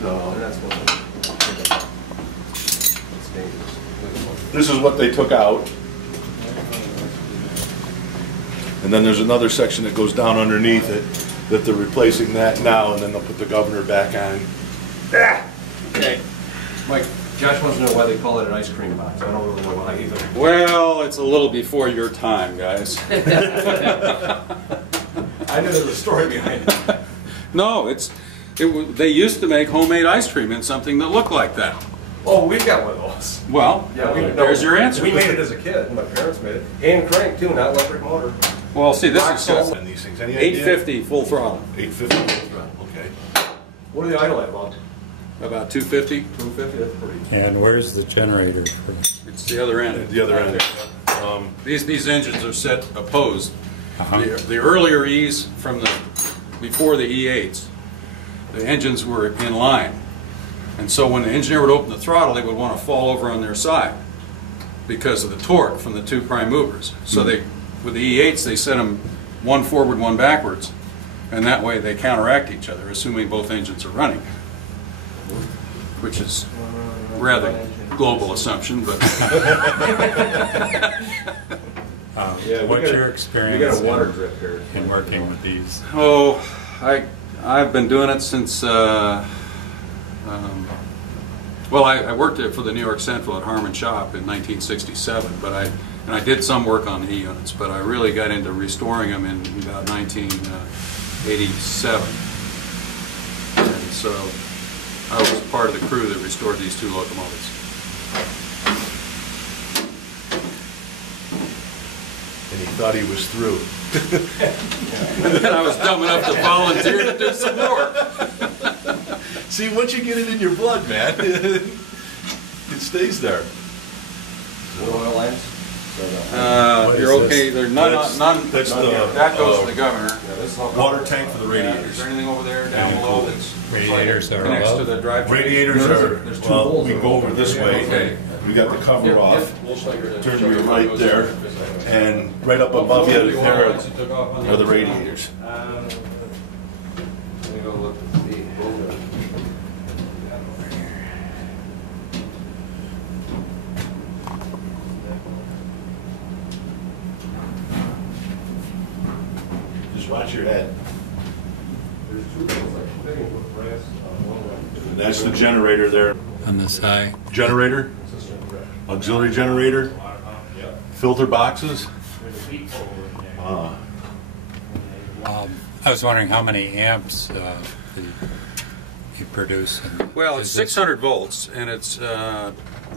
So They're not supposed to. It's dangerous. this is what they took out. And then there's another section that goes down underneath it that they're replacing that now, and then they'll put the governor back on. Okay. Mike, Josh wants to know why they call it an ice cream box. I don't really know why either. Well, it's a little before your time, guys. I knew there was a story behind it. No, they used to make homemade ice cream in something that looked like that. Oh, we've got one of those. Well, Yeah, there's your answer. We made it as a kid. My parents made it. Hand crank too, not electric motor. Well, see, this is Rock just These things. Any idea? 850 full throttle. 850. Okay. What are the idle at, Bob? About 250. 250. That's pretty. And where's the generator for? It's the other end. At the other end. These engines are set opposed. Uh-huh. The earlier E's from before the E8s, the engines were in line. And so when the engineer would open the throttle, they would want to fall over on their side because of the torque from the two prime movers. So with the E8s, they set them one forward, one backwards, and that way they counteract each other, assuming both engines are running, which is rather global assumption, but What's your experience We got a water drip here. in working with these? oh, I've been doing it since. Well, I worked for the New York Central at Harmon Shop in 1967, but I did some work on the E units, but I really got into restoring them in about 1987, and so I was part of the crew that restored these two locomotives. And he thought he was through. And then I was dumb enough to volunteer to do some more. See, once you get it in your blood, man, it stays there. Oil lamps? You're okay. There's none. That's That goes to the governor. Yeah, this is all water tank for the Is radiators. there anything over there down below that's Radiators are connects to above? the drive train? Radiators are, There's two well, holes we in go it. over this way. Okay. We got the cover Yep, off. yep. We'll show you- Turn show to your you right those there, surfaces. and right up above you, there are the the radiators. Let me go look at the Just watch your head. There's two holes. They can put brass on one way. And that's the generator there. On the side? Generator, auxiliary generator, filter boxes. I was wondering how many amps you produce. Well, it's Is this- 600 volts, and it's the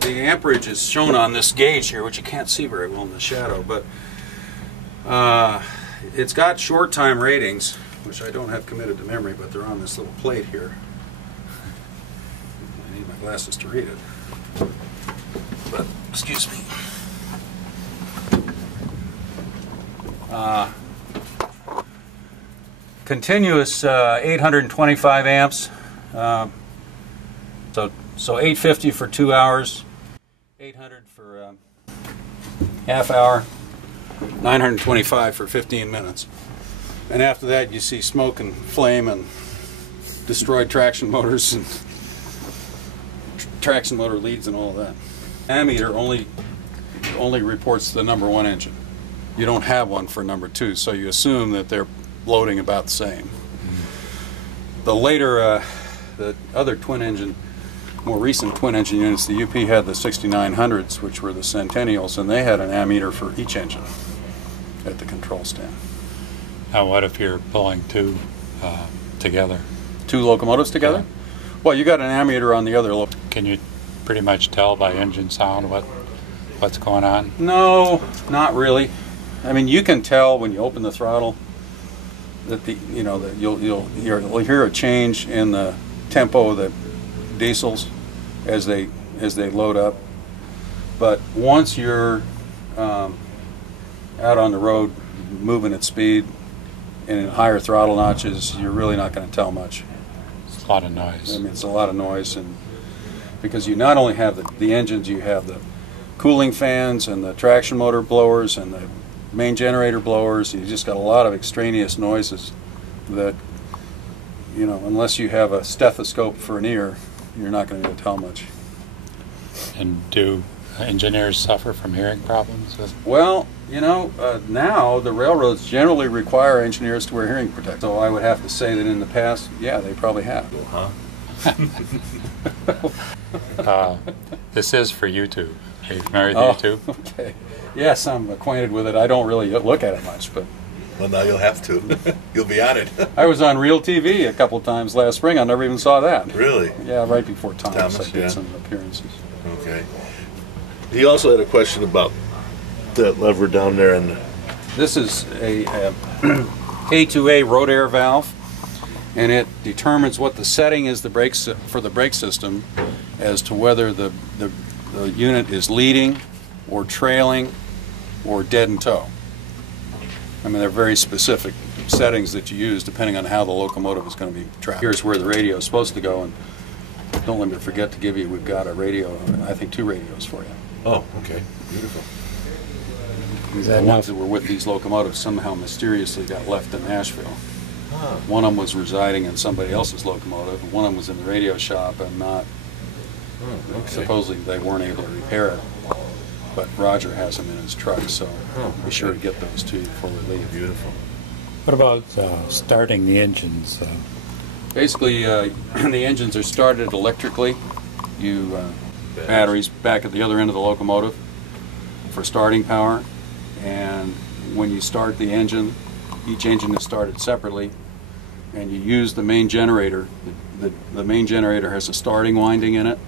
amperage is shown on this gauge here, which you can't see very well in the shadow, but it's got short time ratings, which I don't have committed to memory, but they're on this little plate here. I need my glasses to read it. But, excuse me. Continuous 825 amps. So 850 for 2 hours, 800 for half hour, 925 for 15 minutes. And after that you see smoke and flame and destroyed traction motors and traction motor leads and all of that. Ammeter only reports the number one engine. You don't have one for number two, so you assume that they're loading about the same. The later, the other twin engine, more recent twin engine units, the UP had the 6900s, which were the Centennials, and they had an ammeter for each engine at the control stand. Now what if you're pulling two together? Two locomotives together? Well, you got an ammeter on the other locomotive. Can you pretty much tell by engine sound what's going on? No, not really. I mean, you can tell when you open the throttle that you'll hear a change in the tempo of the diesels as they load up. But once you're out on the road moving at speed and in higher throttle notches, you're really not going to tell much. It's a lot of noise. I mean, it's a lot of noise, and because you not only have the engines, you have the cooling fans and the traction motor blowers and the main generator blowers. You just got a lot of extraneous noises that you know, unless you have a stethoscope for an ear, you're not going to be able to tell much. And do engineers suffer from hearing problems? Well, you know, now the railroads generally require engineers to wear hearing protection. So I would have to say that in the past, yeah, they probably have. This is for YouTube. Are you familiar Oh, with YouTube? okay. Yes, I'm acquainted with it. I don't really look at it much, but Well, now you'll have to. You'll be on it. I was on Real TV a couple times last spring. I never even saw that. Really? Yeah, right before Thomas. I did yeah. some appearances. Okay. He also had a question about that lever down there and This is a K2A road air valve, and it determines what the setting is for the brake system as to whether the unit is leading or trailing or dead in tow. I mean, they're very specific settings that you use depending on how the locomotive is going to be tracked. Here's where the radio is supposed to go, and don't let me forget to give you, we've got a radio, I think 2 radios for you. oh, okay. Beautiful. The ones that were with these locomotives somehow mysteriously got left in Nashville. One of them was residing in somebody else's locomotive, and one of them was in the radio shop and not, Okay. supposedly they weren't able to repair it. But Roger has them in his truck, so be sure to get those to you before we leave. Beautiful. What about starting the engines? Basically, the engines are started electrically. You batteries back at the other end of the locomotive for starting power, and when you start the engine, each engine is started separately, and you use the main generator. The main generator has a starting winding in it,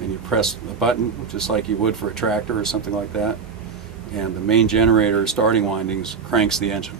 and you press the button just like you would for a tractor or something like that, and the main generator starting windings cranks the engine.